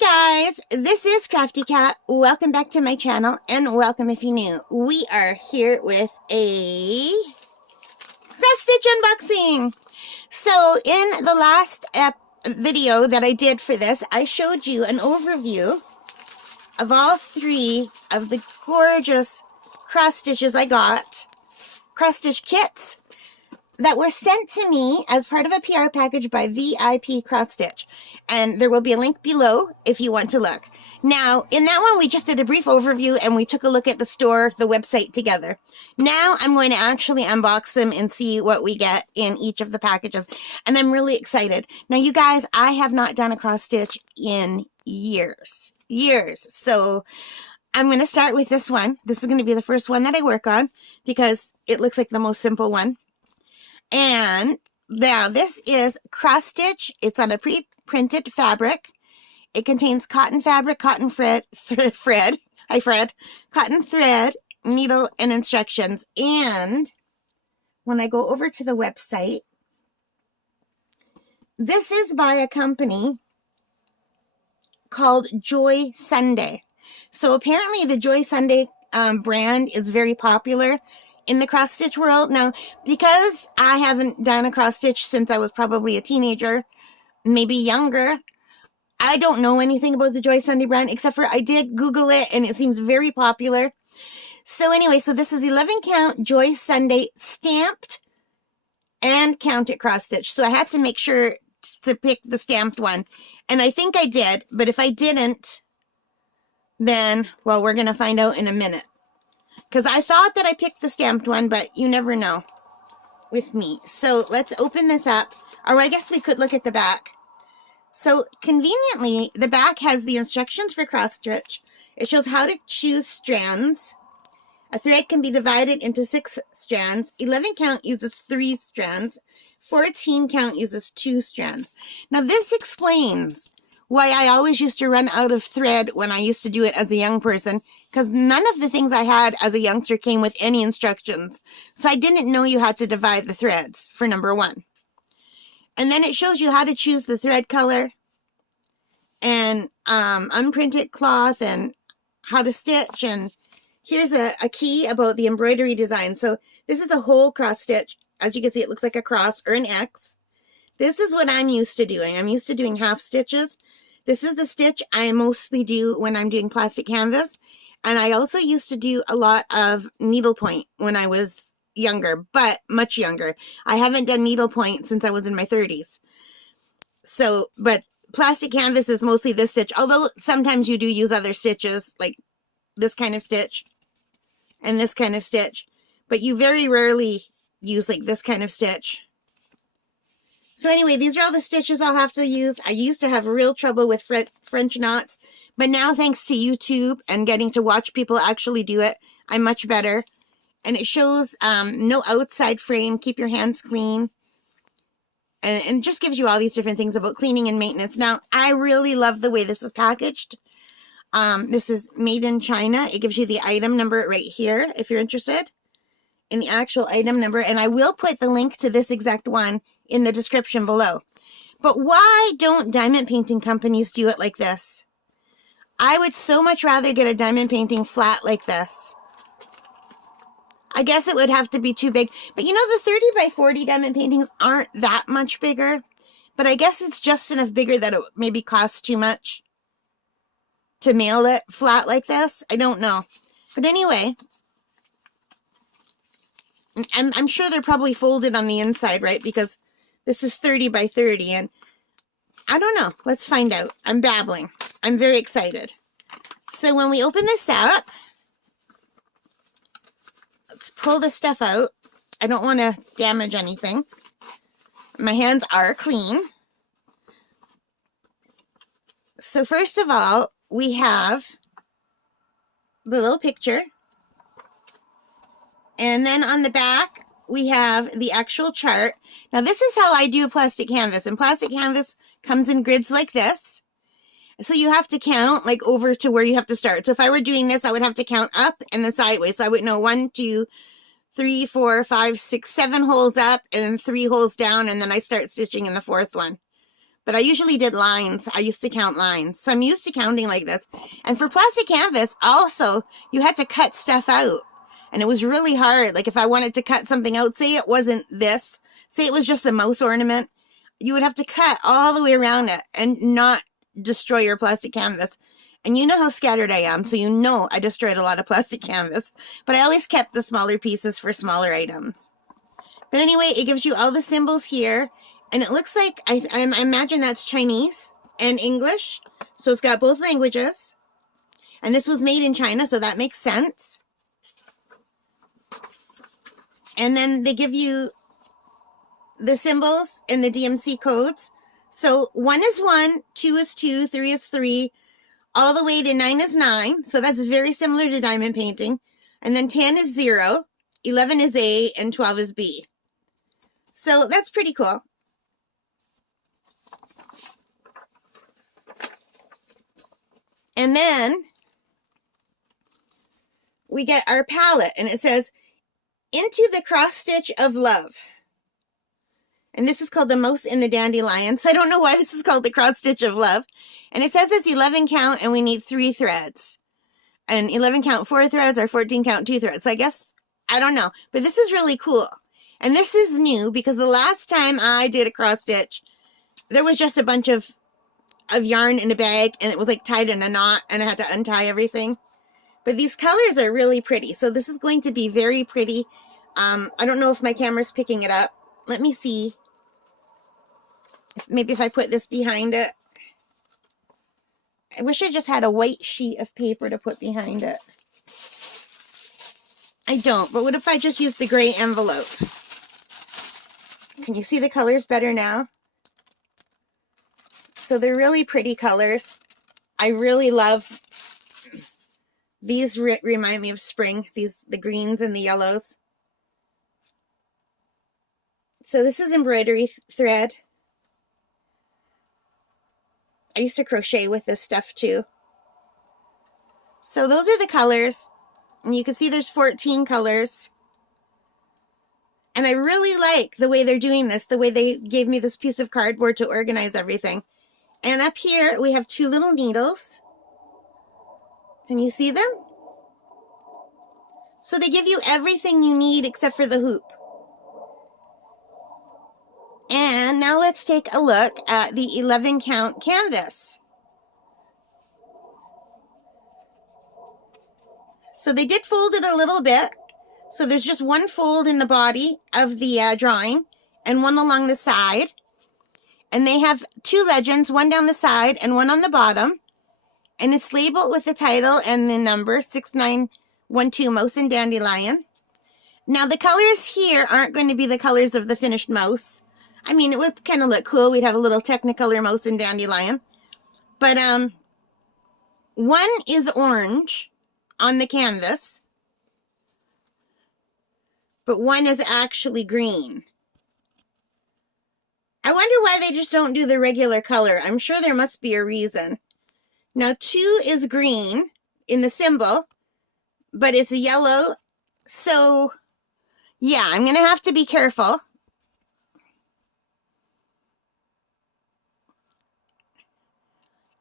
Hi guys, this is Crafty Cat. Welcome back to my channel and welcome if you're new. We are here with a Cross Stitch unboxing. So in the last video that I did for this, I showed you an overview of all three of the gorgeous cross stitches I got, cross stitch kits, that were sent to me as part of a PR package by VIP Cross Stitch. And there will be a link below if you want to look. Now, in that one, we just did a brief overview and we took a look at the store, the website together. Now, I'm going to actually unbox them and see what we get in each of the packages. And I'm really excited. Now, you guys, I have not done a cross stitch in years. So, I'm going to start with this one. This is going to be the first one that I work on because it looks like the most simple one. And now this is Cross Stitch. It's on a pre-printed fabric. It contains cotton fabric, cotton thread, cotton thread, needle, and instructions. And when I go over to the website, this is by a company called Joy Sunday. So apparently the Joy Sunday brand is very popular in the cross stitch world. Now, because I haven't done a cross stitch since I was probably a teenager, maybe younger, I don't know anything about the Joy Sunday brand, except for I did Google it and it seems very popular. So anyway, so this is 11 count Joy Sunday stamped and counted cross stitch. So I had to make sure to pick the stamped one. And I think I did, but if I didn't, then, well, we're going to find out in a minute. Because I thought that I picked the stamped one, but you never know with me. So let's open this up. Or I guess we could look at the back. So conveniently, the back has the instructions for cross stitch. It shows how to choose strands. A thread can be divided into 6 strands. 11 count uses 3 strands. 14 count uses 2 strands. Now this explains why I always used to run out of thread when I used to do it as a young person, because none of the things I had as a youngster came with any instructions. So I didn't know you had to divide the threads, for number 1. And then it shows you how to choose the thread color and unprinted cloth and how to stitch. And here's a key about the embroidery design. So this is a whole cross stitch. As you can see, it looks like a cross or an X. This is what I'm used to doing. I'm used to doing half stitches. This is the stitch I mostly do when I'm doing plastic canvas. And I also used to do a lot of needlepoint when I was younger, but much younger. I haven't done needlepoint since I was in my 30s. So, but plastic canvas is mostly this stitch. Although sometimes you do use other stitches, like this kind of stitch and this kind of stitch. But you very rarely use like this kind of stitch. So anyway, these are all the stitches I'll have to use. I used to have real trouble with French knots, but now thanks to YouTube and getting to watch people actually do it, I'm much better. And it shows no outside frame, keep your hands clean, and just gives you all these different things about cleaning and maintenance. Now, I really love the way this is packaged. This is made in China. It gives you the item number right here if you're interested in the actual item number. And I will put the link to this exact one in the description below. But why don't diamond painting companies do it like this? I would so much rather get a diamond painting flat like this. I guess it would have to be too big. But you know, the 30 by 40 diamond paintings aren't that much bigger. But I guess it's just enough bigger that it maybe costs too much to mail it flat like this. I don't know. But anyway, I'm sure they're probably folded on the inside, right? Because this is 30 by 30, and I don't know. Let's find out. I'm babbling. I'm very excited. So when we open this up, let's pull the stuff out. I don't want to damage anything. My hands are clean. So first of all, we have the little picture. And then on the back, we have the actual chart. Now, this is how I do plastic canvas. And plastic canvas comes in grids like this. So you have to count like over to where you have to start. So if I were doing this, I would have to count up and then sideways. So I would know 1, 2, 3, 4, 5, 6, 7 holes up and then 3 holes down. And then I start stitching in the 4th one. but I usually did lines. I used to count lines. So I'm used to counting like this. And for plastic canvas, also, you had to cut stuff out. And it was really hard. Like if I wanted to cut something out, say it wasn't this, say it was just a mouse ornament, you would have to cut all the way around it and not destroy your plastic canvas. And you know how scattered I am, so you know I destroyed a lot of plastic canvas. But I always kept the smaller pieces for smaller items. But anyway, it gives you all the symbols here. And it looks like, I imagine that's Chinese and English. So it's got both languages. And this was made in China, so that makes sense. And then they give you the symbols and the DMC codes. So 1 is 1, 2 is 2, 3 is 3, all the way to 9 is 9. So that's very similar to diamond painting. And then 10 is 0, 11 is A, and 12 is B. So that's pretty cool. And then we get our palette, and it says, Into the Cross Stitch of Love. And this is called the Mouse in the Dandelion. So I don't know why this is called the Cross Stitch of Love. And it says it's 11 count and we need 3 threads. And 11 count 4 threads or 14 count 2 threads. So I guess, I don't know. But this is really cool. And this is new because the last time I did a cross stitch, there was just a bunch of yarn in a bag and it was like tied in a knot and I had to untie everything. But these colors are really pretty. So this is going to be very pretty. I don't know if my camera's picking it up. Let me see. Maybe if I put this behind it. I wish I just had a white sheet of paper to put behind it. I don't, but what if I just use the gray envelope? Can you see the colors better now? So they're really pretty colors. I really love these. Remind me of spring. The greens and the yellows. So this is embroidery thread. I used to crochet with this stuff too. So those are the colors. And you can see there's 14 colors. And I really like the way they're doing this, the way they gave me this piece of cardboard to organize everything. And up here we have 2 little needles. Can you see them? So they give you everything you need except for the hoop. And now let's take a look at the 11 count canvas. So they did fold it a little bit. So there's just 1 fold in the body of the drawing and 1 along the side. And they have 2 legends, 1 down the side and 1 on the bottom. And it's labeled with the title and the number 6912 Mouse and Dandelion. Now the colors here aren't going to be the colors of the finished mouse. I mean, it would kind of look cool. We'd have a little Technicolor Mouse and Dandelion. But 1 is orange on the canvas. But 1 is actually green. I wonder why they just don't do the regular color. I'm sure there must be a reason. Now 2 is green in the symbol, but it's yellow. So yeah, I'm going to have to be careful.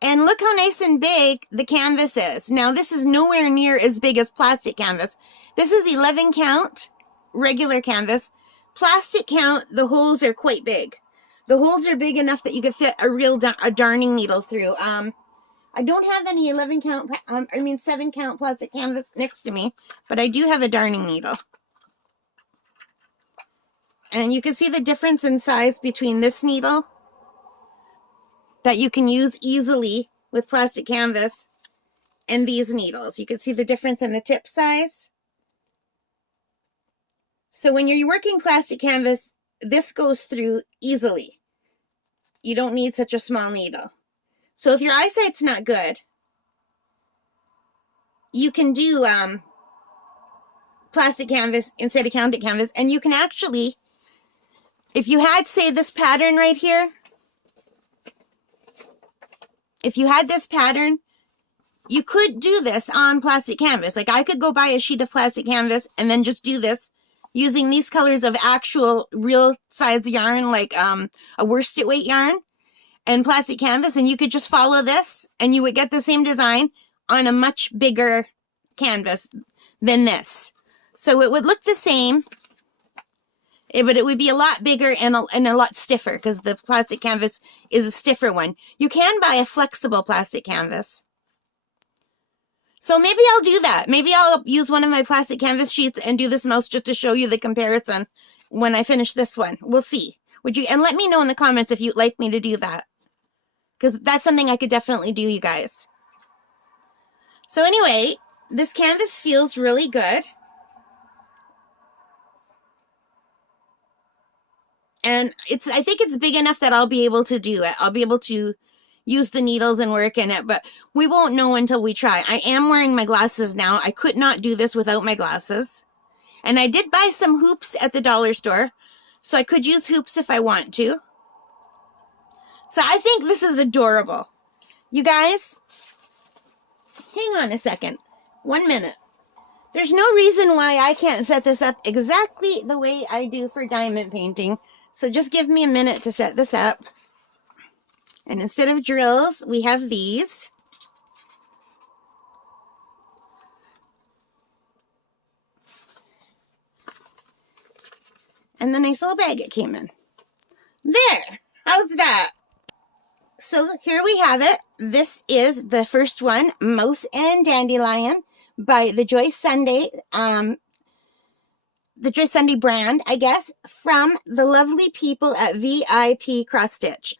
And look how nice and big the canvas is. Now, this is nowhere near as big as plastic canvas. This is 11 count, regular canvas. Plastic count, the holes are quite big. The holes are big enough that you could fit a darning needle through. I don't have any 11 count, 7 count plastic canvas next to me, but I do have a darning needle. And you can see the difference in size between this needle that you can use easily with plastic canvas and these needles. You can see the difference in the tip size. So when you're working plastic canvas, this goes through easily. You don't need such a small needle. So if your eyesight's not good, you can do plastic canvas instead of counted canvas. And you can actually, if you had, say, this pattern right here, if you had this pattern, you could do this on plastic canvas. Like I could go buy a sheet of plastic canvas and then just do this using these colors of actual real size yarn, like a worsted weight yarn. and plastic canvas, and you could just follow this and you would get the same design on a much bigger canvas than this. So it would look the same, but it would be a lot bigger and a lot stiffer because the plastic canvas is a stiffer one. You can buy a flexible plastic canvas. So maybe I'll do that. Maybe I'll use one of my plastic canvas sheets and do this mouse just to show you the comparison when I finish this one. We'll see. Would you? And let me know in the comments if you'd like me to do that, because that's something I could definitely do, you guys. So anyway, this canvas feels really good. And I think it's big enough that I'll be able to do it. I'll be able to use the needles and work in it, but we won't know until we try. I am wearing my glasses now. I could not do this without my glasses. And I did buy some hoops at the dollar store, so I could use hoops if I want to. So I think this is adorable. You guys, hang on a second. 1 minute. There's no reason why I can't set this up exactly the way I do for diamond painting. So just give me a minute to set this up. And instead of drills, we have these. And the nice little bag it came in. There! How's that? So here we have it. This is the first one, Mouse and Dandelion, by the Joy Sunday, the Joy Sunday brand, I guess, from the lovely people at VIP Cross Stitch.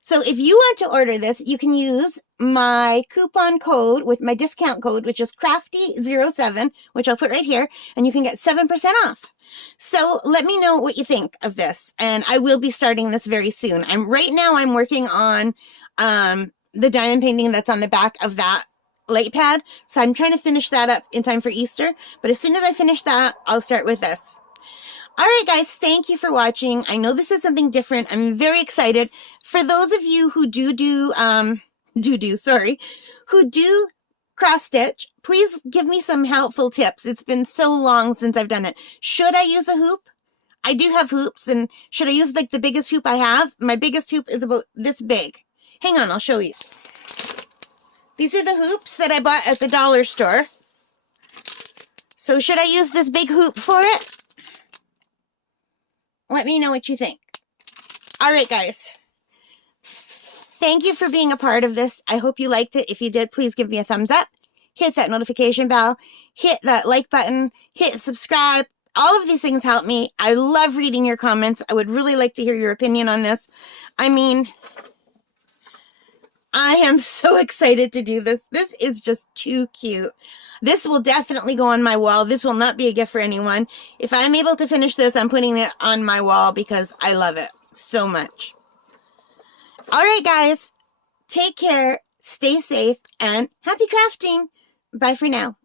So if you want to order this, you can use my coupon code, with my discount code, which is Crafty07, which I'll put right here, and you can get 7% off. So let me know what you think of this, and I will be starting this very soon. Right now I'm working on the diamond painting that's on the back of that light pad, so I'm trying to finish that up in time for Easter, but as soon as I finish that, I'll start with this. All right, guys, thank you for watching. I know this is something different. I'm very excited. For those of you who do cross stitch, please give me some helpful tips. It's been so long since I've done it. Should I use a hoop? I do have hoops, and should I use like the biggest hoop I have? My biggest hoop is about this big. Hang on, I'll show you. These are the hoops that I bought at the dollar store. So should I use this big hoop for it? Let me know what you think. All right, guys. Thank you for being a part of this. I hope you liked it. If you did, please give me a thumbs up. Hit that notification bell. Hit that like button. Hit subscribe. All of these things help me. I love reading your comments. I would really like to hear your opinion on this. I mean, I am so excited to do this. This is just too cute. This will definitely go on my wall. This will not be a gift for anyone. If I'm able to finish this, I'm putting it on my wall because I love it so much. All right, guys. Take care. Stay safe and happy crafting. Bye for now.